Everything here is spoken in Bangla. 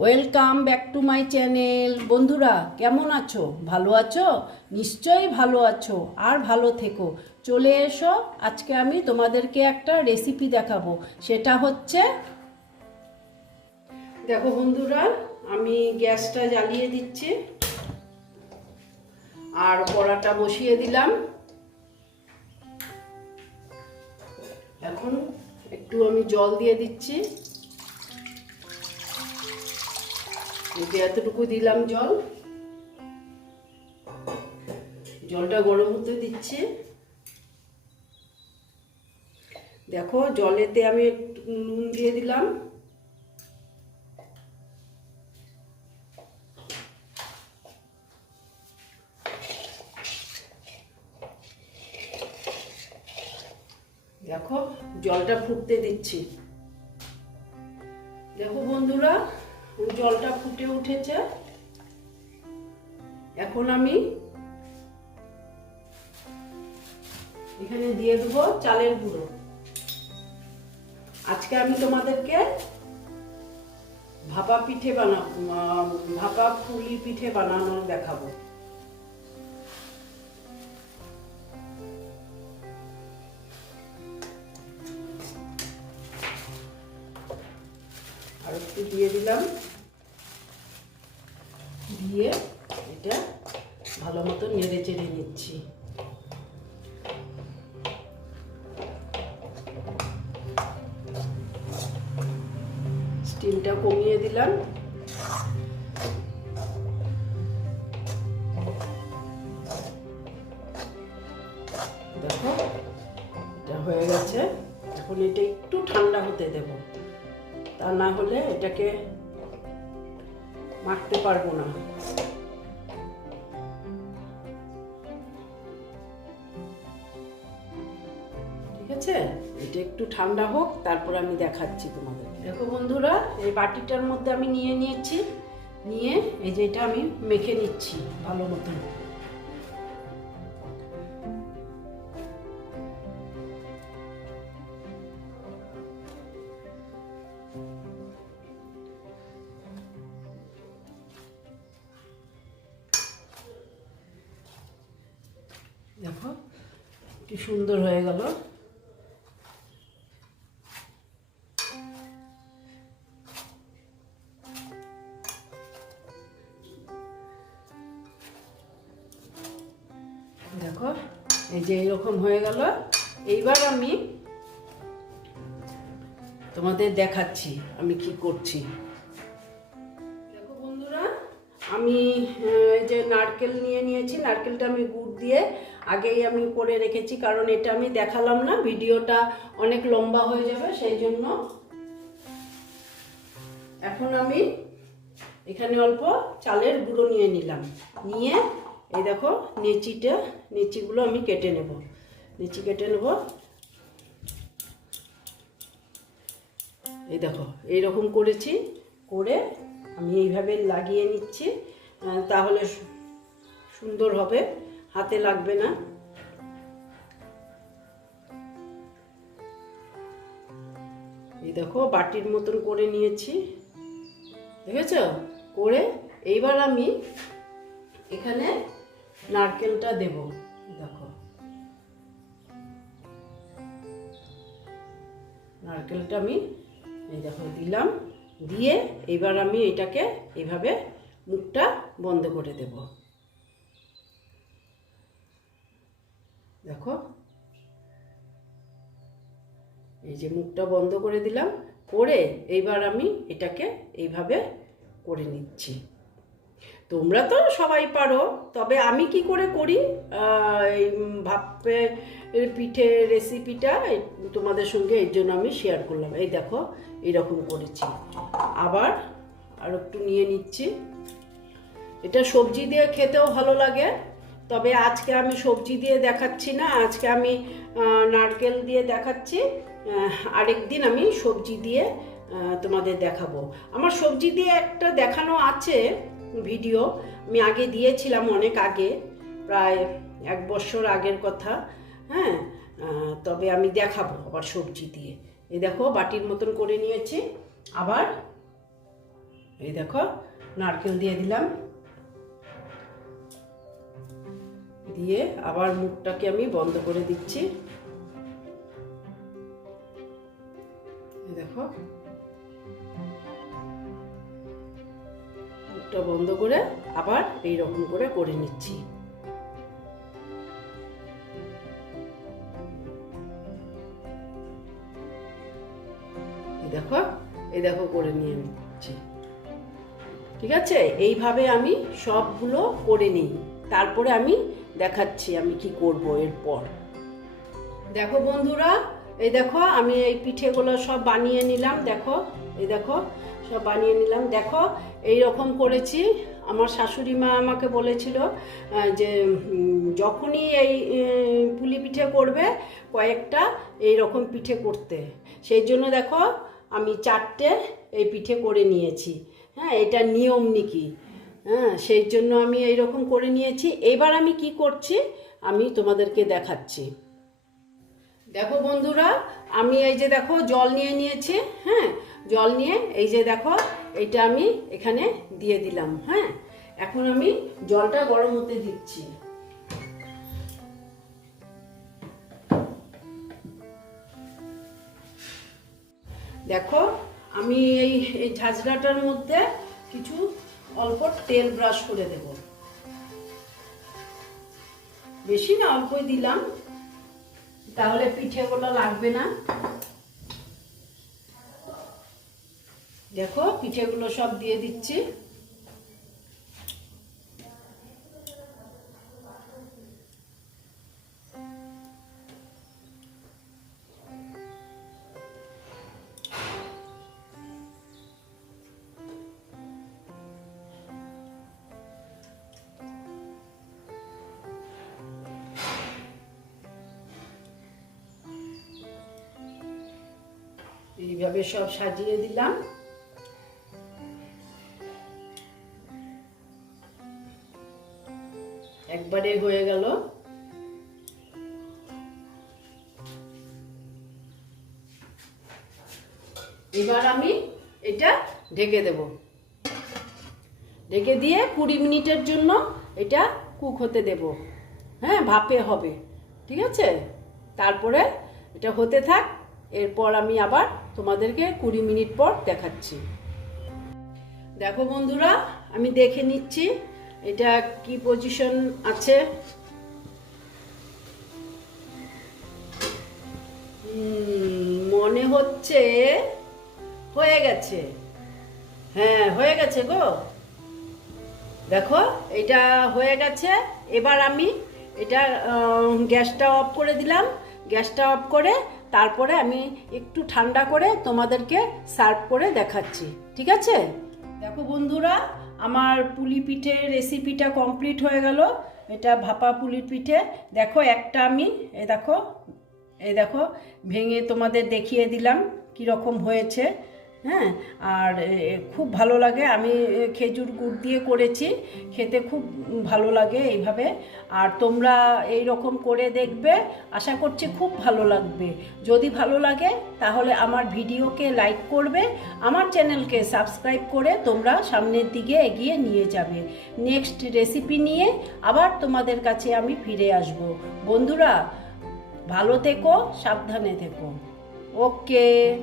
Welcome back to my channel বন্ধুরা, কেমন আছো? ভালো আছো? নিশ্চয়ই ভালো আছো। আর ভালো থেকো। চলে এসো, আজকে আমি তোমাদেরকে একটা রেসিপি দেখাবো। সেটা হচ্ছে, দেখো বন্ধুরা, আমি গ্যাসটা জ্বালিয়ে দিচ্ছি। আর কড়াটা বসিয়ে দিলাম। এখন একটু আমি জল দিয়ে দিচ্ছি। যে এতটুকু দিলাম জল। জলটা গরম হতে দিচ্ছে। দেখো, জলেতে আমি নুন দিয়ে দিলাম। দেখো, জলটা ফুটতে দিচ্ছি। দেখো বন্ধুরা জলটা ফুটে উঠেছে। এখন আমি এখানে দিয়ে দেবো চালের গুঁড়ো। আজকে আমি তোমাদেরকে ভাপা পিঠে বানা ভাপা পুলি পিঠে বানানো দেখাবো। আর একটু দিয়ে দিলাম। স্টিমটা কমিয়ে দিলাম। দেখো, এটা হয়ে গেছে। এখন এটা একটু ঠান্ডা হতে দেব। তা না হলে এটাকে মাখতে পারব না। ঠিক আছে? এটা একটু ঠান্ডা হোক, তারপর আমি দেখাচ্ছি তোমাদের। দেখো বন্ধুরা, এই বাটিটার মধ্যে আমি নিয়ে নিয়েছি। নিয়ে এই যে এটা আমি মেখে নিচ্ছি ভালো মতন দেখো, কি সুন্দর হয়ে গেল। দেখো, এই যে এইরকম হয়ে গেল। এইবার আমি তোমাদের দেখাচ্ছি আমি কি করছি। দেখো বন্ধুরা, আমি এই যে নারকেল নিয়ে নিয়েছি, নারকেলটা আমি গুড় দিয়ে আগেই আমি করে রেখেছি, কারণ এটা আমি দেখালাম না, ভিডিওটা অনেক লম্বা হয়ে যাবে, সেই জন্য। এখন আমি এখানে অল্প চালের গুঁড়ো নিয়ে নিলাম, নিয়ে এই দেখো, নেচিটা, নেচিগুলো আমি কেটে নেব। নেচি কেটে নেব। এই দেখো, এইরকম করেছি, করে আমি এইভাবে লাগিয়ে নিচ্ছি তাহলে সুন্দর হবে, হাতে লাগবে না। এই দেখো, বাটির মতন করে নিয়েছি। দেখেছ? করে এইবার আমি এখানে নারকেলটা দেব, দেখো। নারকেলটা আমি, এই দেখো, দিলাম। দিয়ে এবার আমি এটাকে এইভাবে মুখটা বন্ধ করে দেব। দেখো। এই যে মুখটা বন্ধ করে দিলাম, করে এইবার আমি এটাকে এইভাবে করে নিচ্ছি। তোমরা তো সবাই পারো তবে আমি কি করে করি? এই ভাপে পিঠে রেসিপিটা তোমাদের সঙ্গে এর জন্য আমি শেয়ার করলাম। এই দেখো এরকম করেছি। আবার আর একটু নিয়ে নিচ্ছি। এটা সবজি দিয়ে খেতেও ভালো লাগে তবে আজকে আমি সবজি দিয়ে দেখাচ্ছি না আজকে আমি নারকেল দিয়ে দেখাচ্ছি। আহ, আরেকদিন আমি সবজি দিয়ে তোমাদের দেখাবো। আমার সবজি দিয়ে একটা দেখানো আছে ভিডিও। আমি আগে দিয়েছিলাম অনেক আগে, প্রায় এক বছর আগের কথা হ্যাঁ? তবে আমি দেখাবো আবার সবজি দিয়ে। এই দেখো, বাটির মতন করে নিয়েছি। আবার এই দেখো, নারকেল দিয়ে দিলাম। দিয়ে আবার মুখটাকে আমি বন্ধ করে দিচ্ছি। দেখো। মুখটা বন্ধ করে আবার এই রকম করে করে নিচ্ছি। দেখো, এই দেখো করে নিয়ে নিচ্ছি। ঠিক আছে? এইভাবে আমি সবগুলো করে নিই। তারপরে আমি দেখাচ্ছি আমি কি করব এরপর। দেখো বন্ধুরা, এই দেখো আমি এই পিঠেগুলো সব বানিয়ে নিলাম। দেখো, এই দেখো সব বানিয়ে নিলাম। দেখো এই রকম করেছি। আমার শাশুড়ি মা আমাকে বলেছিল যে যখনই এই পুলি পিঠে করবে কয়েকটা এই রকম পিঠে করতে। সেই জন্য দেখো, আমি চারটে এই পিঠে করে নিয়েছি। হ্যাঁ এটা নিয়ম নিকি। হ্যাঁ সেই জন্য আমি এই রকম করে নিয়েছি। এবার আমি কি করছি, আমি তোমাদেরকে দেখাচ্ছি। দেখো বন্ধুরা, আমি এই যে দেখো, জল নিয়ে নিয়েছি। হ্যাঁ জল নিয়ে, এই যে দেখো, এটা আমি এখানে দিয়ে দিলাম হ্যাঁ? এখন আমি জলটা গরম হতে দিচ্ছি। দেখো, আমি এই এই ঝাঁঝরাটার মধ্যে কিছু অল্প তেল ব্রাশ করে দেব। বেশি না, অল্পই দিলাম। তাহলে পিঠেগুলো লাগবে না। দেখো পিঠেগুলো সব দিয়ে দিচ্ছি। এইভাবে সব সাজিয়ে দিলাম। একবারে হয়ে গেল। এবার আমি এটা ঢেকে দেব। ঢেকে দিয়ে কুড়ি মিনিটের জন্য এটা কুক হতে দেব। হ্যাঁ ভাপে হবে। ঠিক আছে? তারপরে এটা হতে থাক। এরপর আমি আবার তোমাদেরকে কুড়ি মিনিট পর দেখাচ্ছি। দেখো বন্ধুরা, আমি দেখে নিচ্ছি। এটা কি পজিশন আছে? মনে হচ্ছে হয়ে গেছে। হ্যাঁ হয়ে গেছে গো। দেখো, এটা হয়ে গেছে। এবার আমি এটা গ্যাসটা অফ করে দিলাম। গ্যাসটা অফ করে তারপরে আমি একটু ঠান্ডা করে তোমাদেরকে সার্ভ করে দেখাচ্ছি। ঠিক আছে? দেখো বন্ধুরা আমার পুলি পিঠে রেসিপিটা কমপ্লিট হয়ে গেল। এটা ভাপা পুলি পিঠে দেখো, একটা আমি, এ দেখো এ দেখো, ভেঙে তোমাদের দেখিয়ে দিলাম কীরকম হয়েছে। হ্যাঁ আর খুব ভালো লাগে। আমি খেজুর গুড় দিয়ে করেছি। খেতে খুব ভালো লাগে এইভাবে। আর তোমরা এই রকম করে দেখবে। আশা করছি খুব ভালো লাগবে। যদি ভালো লাগে, তাহলে আমার ভিডিওকে লাইক করবে। আমার চ্যানেলকে সাবস্ক্রাইব করে তোমরা সামনের দিকে এগিয়ে নিয়ে যাবে। নেক্সট রেসিপি নিয়ে আবার তোমাদের কাছে আমি ফিরে আসব। বন্ধুরা, ভালো থেকো, সাবধানে থেকো। ওকে।